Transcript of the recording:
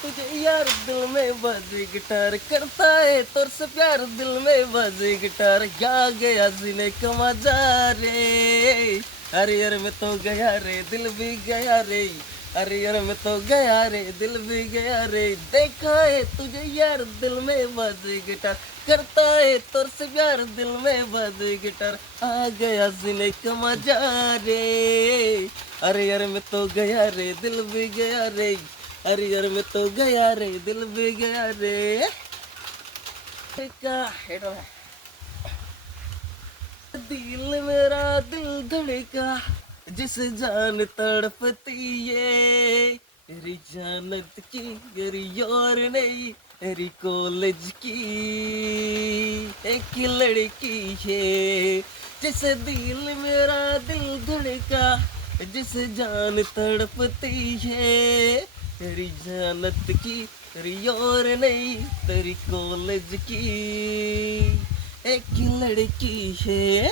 तुझे यार दिल में बजे गिटार करता है तोर से प्यार दिल में बजे गिटार क्या गया जिले का मजा रे। अरे यार मैं तो गया रे दिल भी गया रे। अरे यार मैं तो गया रे दिल भी गया रे। देखा है तुझे यार दिल में बजे गिटार करता है तोर से प्यार दिल में बजे गिटार आ गया जिले का मजा रे। अरे यार मैं तो गया रे दिल भी गया रे। अरे यार मैं तो गया रे दिल भी गया रे। का हेडो दिल मेरा दिल धड़का जिस जान तड़पती है तेरी जानत की मेरी और नहीं तेरी कॉलेज की एक लड़की है। जिस दिल मेरा दिल धड़का जिस जान तड़पती है तेरी जानत की तेरी और नहीं तेरी कॉलेज की एक लड़की है।